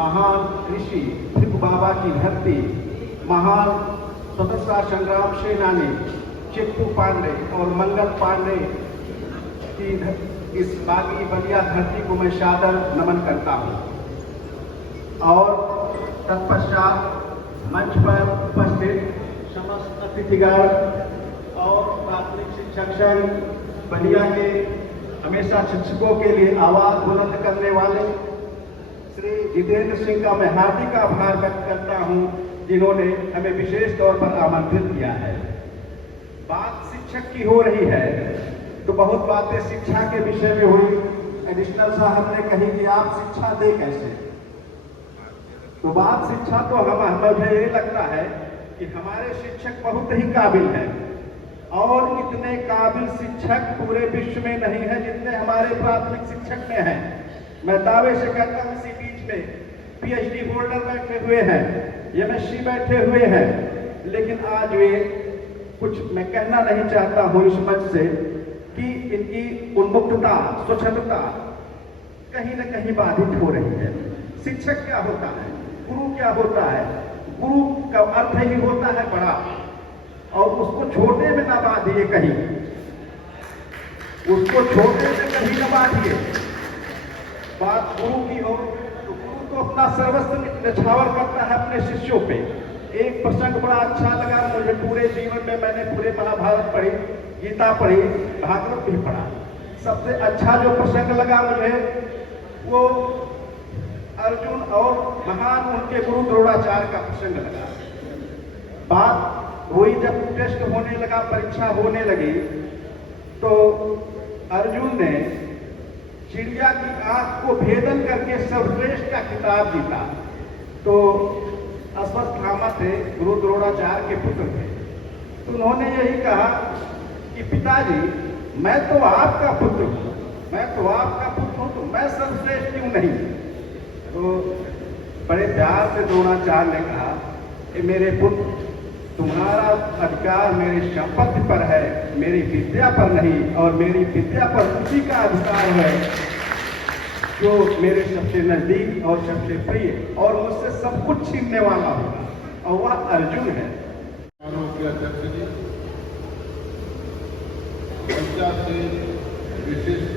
महान ऋषि भृगु बाबा की धरती, महान स्वतंत्रता संग्राम सेनानी चिप्पू पांडे और मंगल पांडे की इस बागी बलिया धरती को मैं सादर नमन करता हूँ। और तत्पश्चात मंच पर उपस्थित समस्त अतिथिगण और प्राथमिक शिक्षक संघ बलिया के हमेशा शिक्षकों के लिए आवाज बुलंद करने वाले श्री जितेंद्र सिंह का मैं हार्दिक आभार व्यक्त करता हूं, जिन्होंने हमें विशेष तौर पर आमंत्रित किया है। बात शिक्षक की हो रही है तो बहुत बातें शिक्षा के विषय में हुई। एडिशनल साहब ने कही कि आप शिक्षा दे कैसे, तो बात शिक्षा तो मुझे ये लगता है कि हमारे शिक्षक बहुत ही काबिल हैं और इतने काबिल शिक्षक पूरे विश्व में नहीं है जितने हमारे प्राथमिक शिक्षक में हैं। मैं दावे से कहता हूं इसी बीच में पीएचडी होल्डर बैठे हुए हैं, एमएससी बैठे हुए हैं, लेकिन आज वे कुछ मैं कहना नहीं चाहता हूं इस मंच से कि इनकी उन्मुक्तता, स्वच्छता कहीं न कहीं बाधित हो रही है। शिक्षक क्या होता है, गुरु क्या होता है? गुरु का अर्थ ही होता है बड़ा, और उसको छोटे में ना बांधिए कहीं, उसको छोटे में कहीं न बांधिए। बात गुरु की हो तो गुरु तो अपना सर्वस्व न्यौछावर करता है अपने शिष्यों पे। एक प्रसंग बड़ा अच्छा लगा मुझे पूरे जीवन में, मैंने पूरे महाभारत पढ़ी, गीता पढ़ी, भागवत भी पढ़ा। सबसे अच्छा जो प्रसंग लगा मुझे वो अर्जुन और महान उनके गुरु द्रोणाचार्य का प्रसंग लगा। बात हुई जब टेस्ट होने लगा, परीक्षा होने लगी, तो अर्जुन ने चिड़िया की आंख को भेदन करके सर्वश्रेष्ठ का खिताब जीता। तो अश्वत्थामा थे, गुरु द्रोणाचार्य के पुत्र थे, तो उन्होंने यही कहा कि पिताजी मैं तो आपका पुत्र हूं, मैं तो आपका पुत्र हूं, तो मैं सर्वश्रेष्ठ क्यों नहीं? तो बड़े प्यार से द्रोणाचार्य ने कहा कि मेरे पुत्र, तुम्हारा अधिकार मेरी संपत्ति पर है, मेरी विद्या पर नहीं, और मेरी विद्या पर उसी का अधिकार है जो मेरे सबसे नजदीक और सबसे प्रिय और मुझसे सब कुछ छीनने वाला होगा, और वह अर्जुन है। से विशिष्ट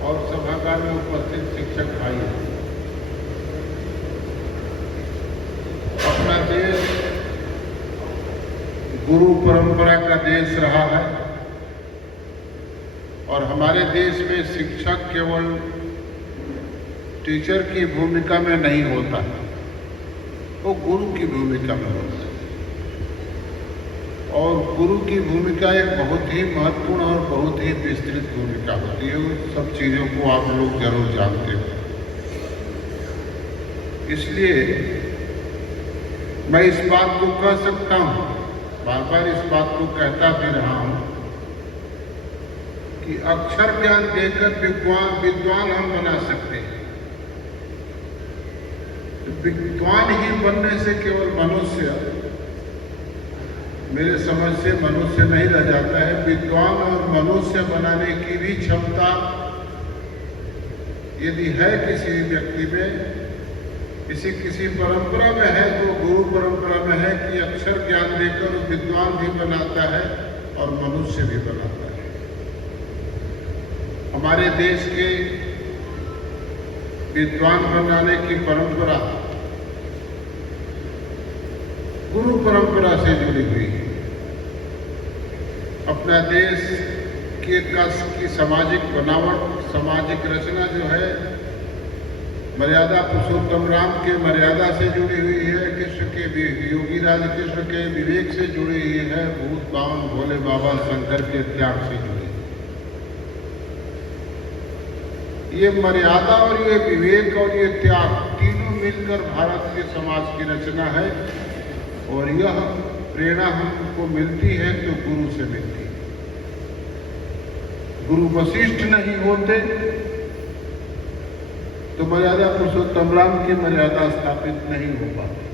और सभागार में उपस्थित शिक्षक भाई, अपना देश गुरु परंपरा का देश रहा है और हमारे देश में शिक्षक केवल टीचर की भूमिका में नहीं होता, वो गुरु की भूमिका में होता है। और गुरु की भूमिका एक बहुत ही महत्वपूर्ण और बहुत ही विस्तृत भूमिका होती है। उन सब चीज़ों को आप लोग जरूर जानते हो। इसलिए मैं इस बात को कह सकता हूँ, बार बार इस बात को कहता भी रहा हूँ कि अक्षर ज्ञान देकर विद्वान हम बना सकते हैं। विद्वान ही बनने से केवल मनुष्य, मेरे समझ से मनुष्य नहीं रह जाता है। विद्वान और मनुष्य बनाने की भी क्षमता यदि है किसी व्यक्ति में, किसी परंपरा में है, तो गुरु परंपरा में है कि अक्षर ज्ञान देकर विद्वान भी बनाता है और मनुष्य भी बनाता है। हमारे देश के विद्वान बनाने की परंपरा गुरु परंपरा से जुड़ी हुई है। अपना देश की सामाजिक बनावट, सामाजिक रचना जो है मर्यादा पुरुषोत्तम राम के मर्यादा से जुड़ी हुई है, कृष्ण के योगी राज कृष्ण के विवेक से जुड़ी हुई है, भूत बावन भोले बाबा शंकर के त्याग से जुड़ी है। ये मर्यादा और ये विवेक और ये त्याग तीनों मिलकर भारत के समाज की रचना है, और यह प्रेरणा हमको मिलती है तो गुरु से मिलती है। गुरु वशिष्ठ नहीं होते तो मर्यादा पुरुषोत्तम राम की मर्यादा स्थापित नहीं हो पाती।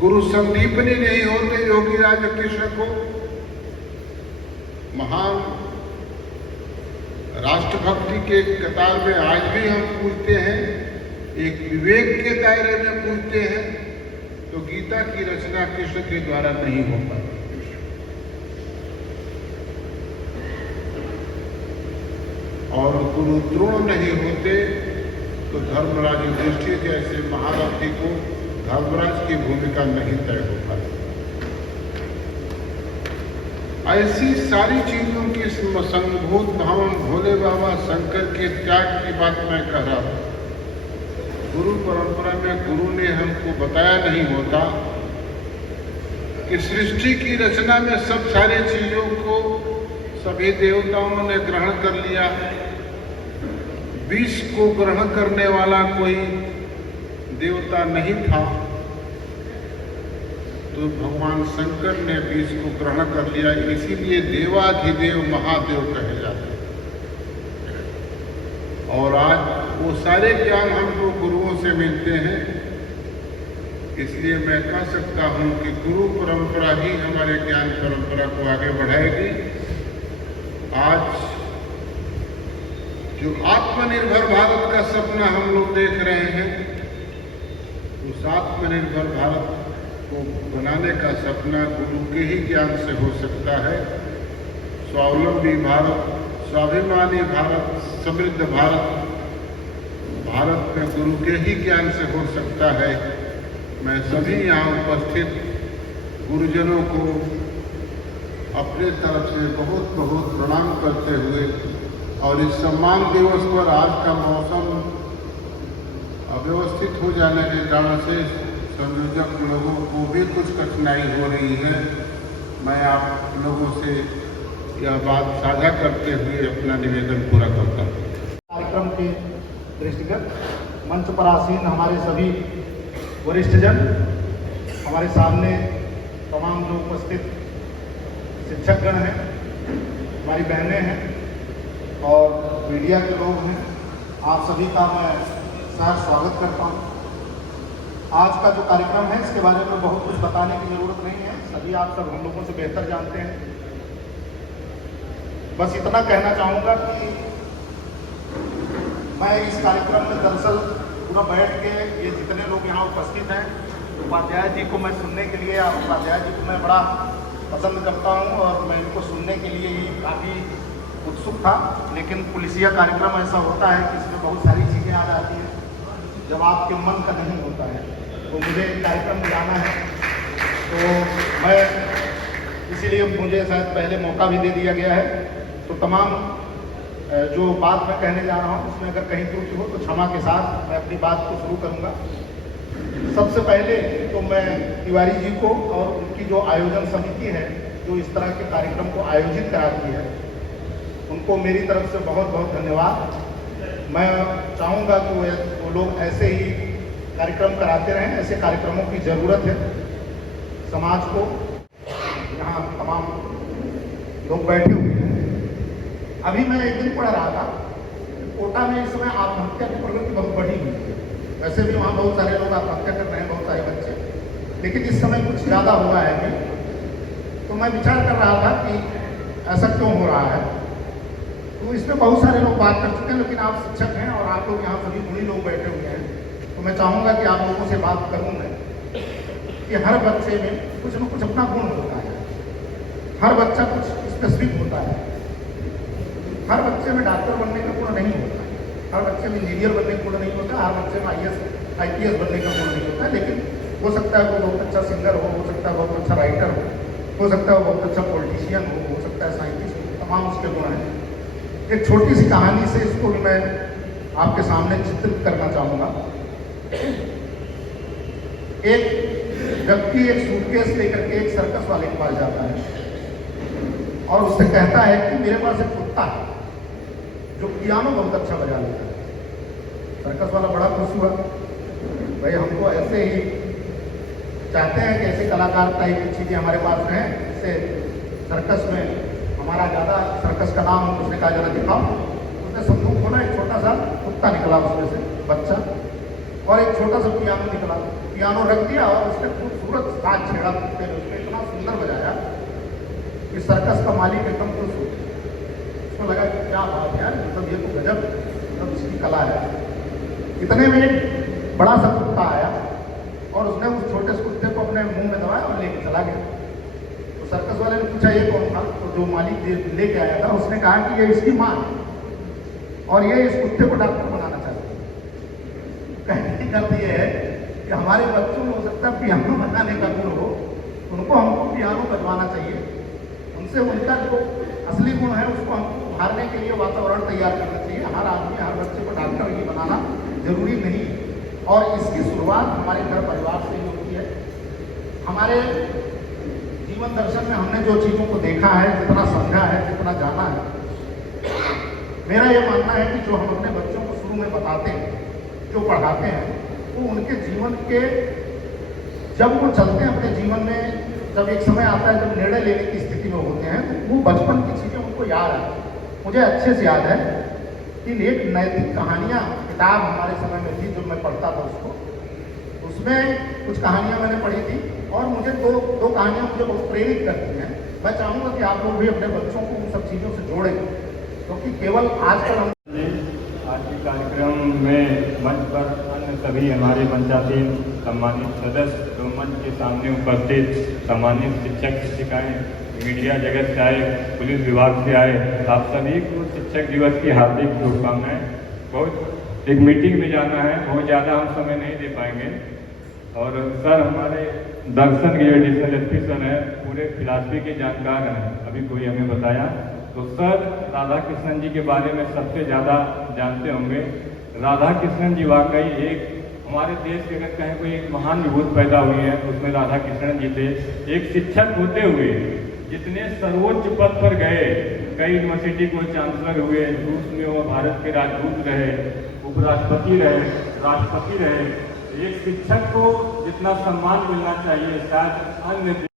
गुरु संदीपनी नहीं होते योगी राज कृष्ण को महान राष्ट्रभक्ति उसी के कतार में आज भी हम पूछते हैं, एक विवेक के दायरे में पूछते हैं, तो गीता की रचना कृष्ण के द्वारा नहीं हो पाती। और गुरु द्रोण नहीं होते तो धर्मराज युधिष्ठिर जैसे महारथी को धर्मराज की भूमिका नहीं तय हो पाती। ऐसी सारी चीजों की संभूत भावन भोले बाबा शंकर के त्याग की बात मैं कह रहा हूं। गुरु परंपरा में गुरु ने हमको बताया नहीं होता कि सृष्टि की रचना में सब सारी चीजों को सभी देवताओं ने ग्रहण कर लिया। विष को ग्रहण करने वाला कोई देवता नहीं था, तो भगवान शंकर ने विष को ग्रहण कर लिया। इसीलिए देवाधिदेव महादेव कहे जाते हैं। और आज वो सारे ज्ञान हमको गुरुओं से मिलते हैं। इसलिए मैं कह सकता हूं कि गुरु परंपरा ही हमारे ज्ञान परंपरा को आगे बढ़ाएगी। आज जो आत्मनिर्भर भारत का सपना हम लोग देख रहे हैं, उस आत्मनिर्भर भारत को बनाने का सपना गुरु के ही ज्ञान से हो सकता है। स्वावलंबी भारत, स्वाभिमानी भारत, समृद्ध भारत, भारत में गुरु के ही ज्ञान से हो सकता है। मैं सभी यहाँ उपस्थित गुरुजनों को अपने तरफ से बहुत बहुत प्रणाम करते हुए, और इस सम्मान दिवस पर आज का मौसम अव्यवस्थित हो जाने के कारण से संयोजक लोगों को भी कुछ कठिनाई हो रही है। मैं आप लोगों से यह बात साझा करते हुए अपना निवेदन पूरा करता हूँ। कार्यक्रम के दृष्टिगत मंच पर आसीन हमारे सभी वरिष्ठजन, हमारे सामने तमाम जो उपस्थित शिक्षकगण हैं, हमारी बहनें हैं और मीडिया के लोग हैं, आप सभी का मैं सहर्ष स्वागत करता हूँ। आज का जो कार्यक्रम है इसके बारे में बहुत कुछ बताने की जरूरत नहीं है, सभी आप सब हम लोगों से बेहतर जानते हैं। बस इतना कहना चाहूँगा कि मैं इस कार्यक्रम में दरअसल पूरा बैठ के ये जितने लोग यहाँ उपस्थित हैं, उपाध्याय जी को मैं सुनने के लिए, उपाध्याय जी को मैं बड़ा पसंद करता हूँ और मैं इनको सुनने के लिए ही काफ़ी उत्सुक था। लेकिन पुलिसिया कार्यक्रम ऐसा होता है कि इसमें बहुत सारी चीज़ें आ जाती हैं, जब आपके मन का नहीं होता है। तो मुझे कार्यक्रम में जाना है, तो मैं इसीलिए मुझे शायद पहले मौका भी दे दिया गया है। तो तमाम जो बात मैं कहने जा रहा हूँ उसमें अगर कहीं त्रुटि हो तो क्षमा के साथ मैं अपनी बात को शुरू करूँगा। सबसे पहले तो मैं तिवारी जी को और उनकी जो आयोजन समिति है जो इस तरह के कार्यक्रम को आयोजित कराती है, उनको मेरी तरफ से बहुत बहुत धन्यवाद। मैं चाहूँगा कि वो लोग ऐसे ही कार्यक्रम कराते रहें, ऐसे कार्यक्रमों की ज़रूरत है समाज को। यहाँ तमाम लोग बैठे हुए हैं। अभी मैं एक दिन पढ़ रहा था, कोटा में इस समय आत्महत्या की प्रवृत्ति बहुत बढ़ी हुई है। वैसे भी वहाँ बहुत सारे लोग आत्महत्या कर रहे हैं, बहुत सारे बच्चे, लेकिन इस समय कुछ ज़्यादा हुआ है अभी। तो मैं विचार कर रहा था कि ऐसा क्यों हो रहा है। तो इसमें बहुत सारे लोग बात कर चुके हैं, लेकिन आप शिक्षक हैं और आप लोग यहाँ सभी गुणी लोग बैठे हुए हैं, तो मैं चाहूँगा कि आप लोगों से बात करूँ मैं कि हर बच्चे में कुछ न कुछ अपना गुण होता है। हर बच्चा कुछ स्पेसिफिक होता है। हर बच्चे में डॉक्टर बनने का गुण नहीं होता है, हर बच्चे में इंजीनियर बनने का गुण नहीं होता, हर बच्चे में IPS बनने का गुण नहीं होता है। लेकिन हो सकता है वो बहुत अच्छा सिंगर हो सकता है बहुत अच्छा राइटर हो सकता है वो बहुत अच्छा पॉलिटिशियन हो सकता है साइंटिस्ट हो, तमाम उसके गुण हैं। एक छोटी सी कहानी से इसको भी मैं आपके सामने चित्रित करना चाहूँगा। एक व्यक्ति एक सूटकेस लेकर के एक सर्कस वाले के पास जाता है और उससे कहता है कि मेरे पास एक कुत्ता है जो पियानो बहुत अच्छा बजा लेता है। सर्कस वाला बड़ा खुश हुआ, भाई हमको ऐसे ही चाहते हैं कि ऐसे कलाकार टाइप की चीज़ें हमारे पास रहें, इससे सर्कस में हमारा ज़्यादा सर्कस का नाम उसने कहा जरा दिखाओ। उसने संदूक खोला, एक छोटा सा कुत्ता निकला उसमें से बच्चा, और एक छोटा सा पियानो निकला। पियानो रख दिया और उसने खूबसूरत साज छेड़ा कुत्ते ने, उसने इतना सुंदर बजाया कि सर्कस का मालिक एकदम खुश हो गया। उसको को लगा कि क्या बात है यार, मतलब ये तो गजब, मतलब इसकी कला है। इतने में एक बड़ा सा कुत्ता आया और उसने उस छोटे से कुत्ते को अपने मुंह में दबाया और लेके चला गया। तो सर्कस वाले ने पूछा ये कौन था, तो जो मालिक लेके आया था उसने कहा कि ये इसकी माँ है और ये इस कुत्ते को डॉक्टर बनाना चाहती है। कहने की अर्थ ये है कि हमारे बच्चों में हो सकता है पियानो बजाने का गुण हो, उनको हमको पियानो बजवाना चाहिए, उनसे उनका जो असली गुण है उसको हमको उभारने के लिए वातावरण तैयार करना चाहिए। हर आदमी हर बच्चे को डॉक्टर ही बनाना जरूरी नहीं है और इसकी शुरुआत हमारे घर परिवार से ही होती है। हमारे जीवन दर्शन में हमने जो चीज़ों को देखा है, जितना समझा है, जितना जाना है, मेरा ये मानना है कि जो हम अपने बच्चों को शुरू में बताते हैं, जो पढ़ाते हैं, वो उनके जीवन के जब वो चलते हैं अपने जीवन में, जब एक समय आता है जब निर्णय लेने की स्थिति में होते हैं, तो वो बचपन की चीज़ें उनको याद है। मुझे अच्छे से याद है कि एक नैतिक कहानियाँ किताब हमारे समय में थी, जो मैं पढ़ता था उसमें कुछ कहानियाँ मैंने पढ़ी थी और मुझे दो कहानियाँ मुझे बहुत प्रेरित करती हैं। मैं चाहूँगा कि आप लोग भी अपने बच्चों को उन सब चीज़ों से जोड़ें, क्योंकि केवल आजकल हम आज के कार्यक्रम में मंच पर अन्य सभी हमारे पंचायती सम्मानित सदस्य जो मंच के सामने उपस्थित सम्मानित शिक्षक शिक्षिकाएं, मीडिया जगत से आए, पुलिस विभाग से आए, आप सभी को शिक्षक दिवस की हार्दिक शुभकामनाएं। बहुत एक मीटिंग में जाना है, बहुत ज़्यादा हम समय नहीं दे पाएंगे और सर हमारे दर्शन के एडिशनल एसपी सर हैं, पूरे फिलॉसफी के जानकार हैं, अभी कोई हमें बताया। तो सर राधा कृष्णन जी के बारे में सबसे ज़्यादा जानते होंगे। राधा कृष्णन जी वाकई एक हमारे देश के अगर कहीं कोई एक महान विभूत पैदा हुई है तो उसमें राधा कृष्णन जी थे। एक शिक्षक होते हुए जितने सर्वोच्च पद पर गए, कई यूनिवर्सिटी को चांसलर हुए, रूस में वो भारत के राजदूत रहे, उपराष्ट्रपति रहे, राष्ट्रपति रहे। एक शिक्षक को जितना सम्मान मिलना चाहिए शायद अन्य